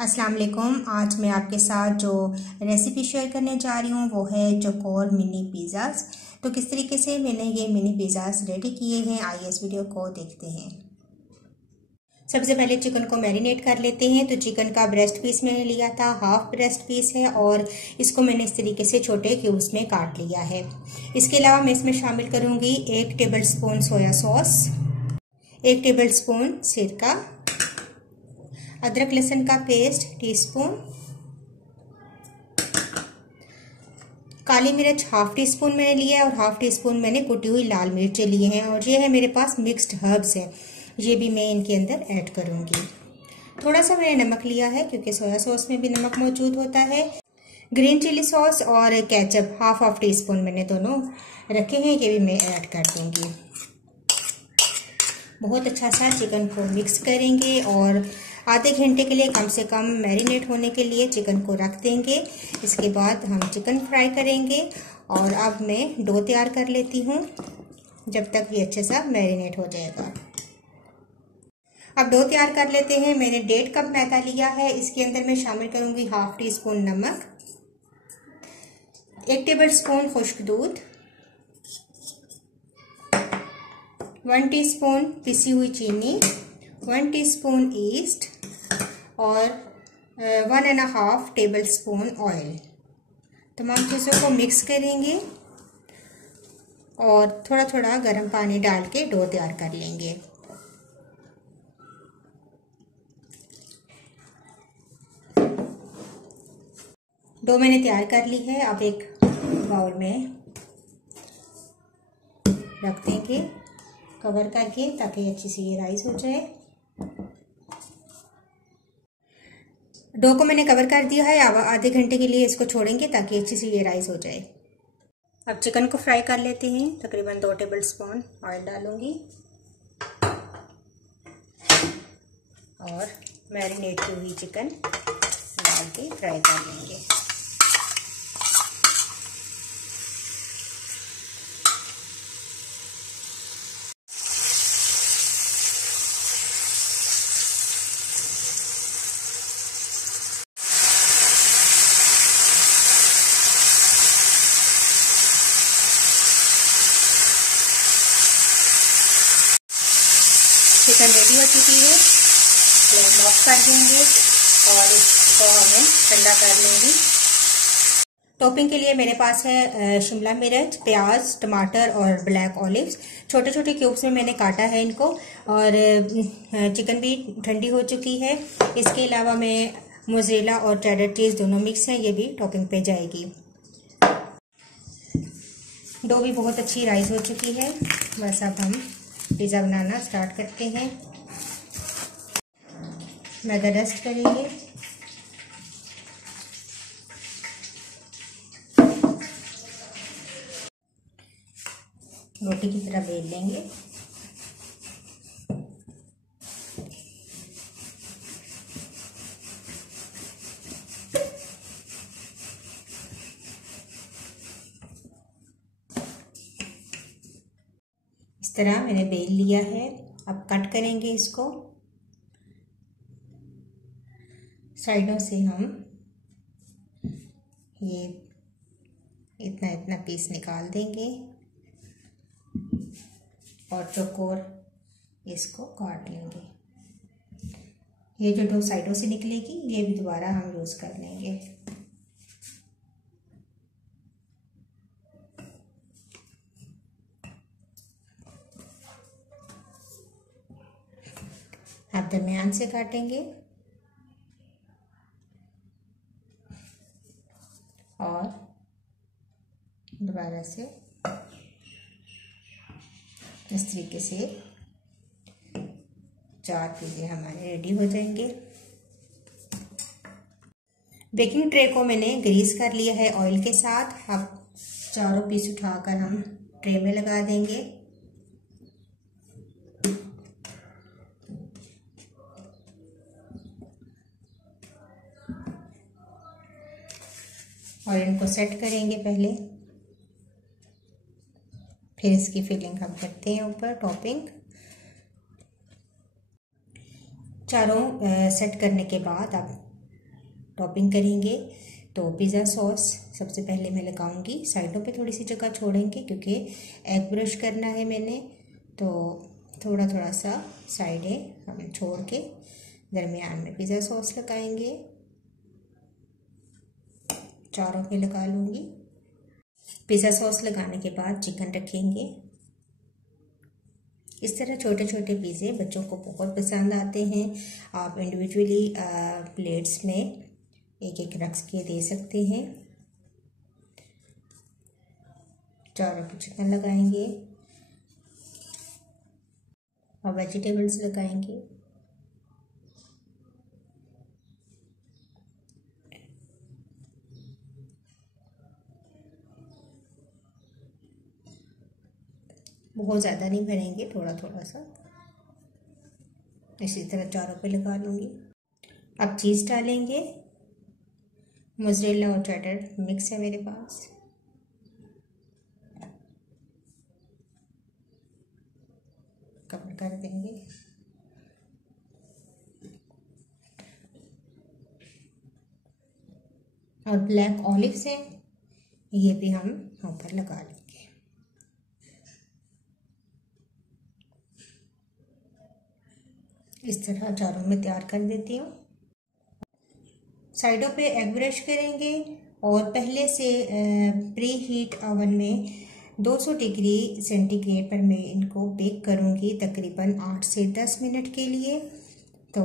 अस्सलाम वालेकुम। आज मैं आपके साथ जो रेसिपी शेयर करने जा रही हूँ वो है चौकोर मिनी पिज़्ज़ाज़। तो किस तरीके से मैंने ये मिनी पिज़्ज़ाज़ रेडी किए हैं, आइए इस वीडियो को देखते हैं। सबसे पहले चिकन को मैरिनेट कर लेते हैं। तो चिकन का ब्रेस्ट पीस मैंने लिया था, हाफ ब्रेस्ट पीस है और इसको मैंने इस तरीके से छोटे क्यूब्स में काट लिया है। इसके अलावा मैं इसमें शामिल करूँगी 1 table spoon soya sauce, 1 table spoon सिरका, अदरक लहसुन का पेस्ट टीस्पून, काली मिर्च हाफ टी स्पून मैंने लिया है और हाफ टी स्पून मैंने कुटी हुई लाल मिर्चें लिए हैं। और ये है मेरे पास मिक्स्ड हर्ब्स हैं, ये भी मैं इनके अंदर ऐड करूंगी। थोड़ा सा मैंने नमक लिया है क्योंकि सोया सॉस में भी नमक मौजूद होता है। ग्रीन चिली सॉस और केचप हाफ टी स्पून मैंने दोनों रखे हैं, ये भी मैं ऐड कर दूंगी। बहुत अच्छा सा चिकन को मिक्स करेंगे और आधे घंटे के लिए कम से कम मैरिनेट होने के लिए चिकन को रख देंगे। इसके बाद हम चिकन फ्राई करेंगे। और अब मैं डो तैयार कर लेती हूँ जब तक ये अच्छे सा मैरिनेट हो जाएगा। अब डो तैयार कर लेते हैं। मैंने 1.5 कप मैदा लिया है, इसके अंदर मैं शामिल करूँगी हाफ टी स्पून नमक, 1 टेबल स्पून खुश्क दूध, 1 टीस्पून पिसी हुई चीनी, 1 टीस्पून ईस्ट और 1.5 टेबल स्पून ऑयल। तमाम चीज़ों को मिक्स करेंगे और थोड़ा थोड़ा गर्म पानी डाल के डो तैयार कर लेंगे। डो मैंने तैयार कर ली है। अब एक बाउल में रख देंगे कवर करके ताकि अच्छी सी ये राइस हो जाए। डो को मैंने कवर कर दिया है। अब आधे घंटे के लिए इसको छोड़ेंगे ताकि अच्छी सी ये राइस हो जाए। अब चिकन को फ्राई कर लेते हैं। तकरीबन 2 टेबल स्पून ऑयल डालूंगी और मैरिनेट की हुई चिकन डाल के फ्राई कर लेंगे। चिकन रेडी हो चुकी है, फ्लेम ऑफ कर देंगे और इसको हमें ठंडा कर लेंगे। टॉपिंग के लिए मेरे पास है शिमला मिर्च, प्याज, टमाटर और ब्लैक ऑलिव्स। छोटे छोटे क्यूब्स में मैंने काटा है इनको। और चिकन भी ठंडी हो चुकी है। इसके अलावा मैं मोज़रेला और चेडर चीज़ दोनों मिक्स हैं, ये भी टॉपिंग पे जाएगी। डो भी बहुत अच्छी राइस हो चुकी है। बस अब हम पिज़्ज़ा बनाना स्टार्ट करते हैं। मैदा डस्ट करेंगे, रोटी की तरह बेल लेंगे। इस तरह मैंने बेल लिया है। अब कट करेंगे इसको। साइडों से हम ये इतना इतना पीस निकाल देंगे और चौकोर इसको काट लेंगे। ये जो दो साइडों से निकलेगी ये भी दोबारा हम यूज़ कर लेंगे। आप दरमियान से काटेंगे और दोबारा से इस तरीके से 4 पिज़्ज़े हमारे रेडी हो जाएंगे। बेकिंग ट्रे को मैंने ग्रीस कर लिया है ऑयल के साथ। अब चारों पीस उठाकर हम ट्रे में लगा देंगे और इनको सेट करेंगे पहले, फिर इसकी फिलिंग हम करते हैं ऊपर टॉपिंग। चारों सेट करने के बाद अब टॉपिंग करेंगे। तो पिज़्ज़ा सॉस सबसे पहले मैं लगाऊंगी, साइडों पे थोड़ी सी जगह छोड़ेंगे क्योंकि एग ब्रश करना है मैंने, तो थोड़ा थोड़ा सा साइडें हम छोड़ के दरमियान में पिज़्ज़ा सॉस लगाएंगे। चारों पे लगा लूँगी। पिज़्ज़ा सॉस लगाने के बाद चिकन रखेंगे। इस तरह छोटे छोटे पिज़्ज़े बच्चों को बहुत पसंद आते हैं। आप इंडिविजुअली प्लेट्स में एक एक रख के दे सकते हैं। चारों पे चिकन लगाएंगे और वेजिटेबल्स लगाएंगे। बहुत ज़्यादा नहीं भरेंगे, थोड़ा थोड़ा सा इसी तरह चारों पे लगा लूँगी। अब चीज़ डालेंगे। मोज़रेला और चेडर मिक्स है मेरे पास। कवर कर देंगे। और ब्लैक ऑलिव्स हैं, ये भी हम ऊपर लगा लेंगे। इस तरह चारों में तैयार कर देती हूँ। साइडों पे एग ब्रश करेंगे और पहले से प्री हीट ओवन में 200 डिग्री सेंटीग्रेड पर मैं इनको बेक करूँगी तकरीबन 8 से 10 मिनट के लिए। तो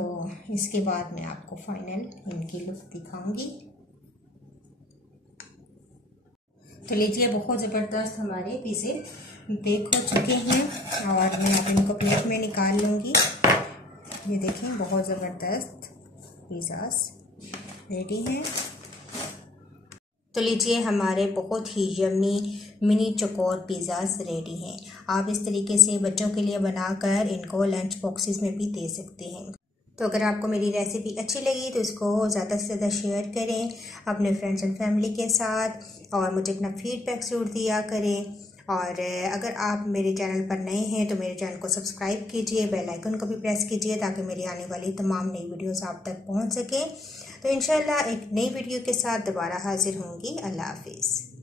इसके बाद मैं आपको फाइनल इनकी लुक दिखाऊंगी। तो लीजिए, बहुत ज़बरदस्त हमारे पिज़्ज़े बेक हो चुके हैं और मैं अब इनको प्लेट में निकाल लूँगी। ये देखें, बहुत ज़बरदस्त पिज़्ज़ास रेडी हैं। तो लीजिए, हमारे बहुत ही यम्मी मिनी चौकोर पिज़्ज़ास रेडी हैं। आप इस तरीके से बच्चों के लिए बनाकर इनको लंच बॉक्सेस में भी दे सकते हैं। तो अगर आपको मेरी रेसिपी अच्छी लगी तो इसको ज़्यादा से ज़्यादा शेयर करें अपने फ्रेंड्स एंड फैमिली के साथ और मुझे अपना फीडबैक ज़रूर दिया करें। और अगर आप मेरे चैनल पर नए हैं तो मेरे चैनल को सब्सक्राइब कीजिए, बेल आइकन को भी प्रेस कीजिए ताकि मेरी आने वाली तमाम नई वीडियोस आप तक पहुंच सकें। तो इंशाल्लाह एक नई वीडियो के साथ दोबारा हाजिर होंगी। अल्लाह हाफिज़।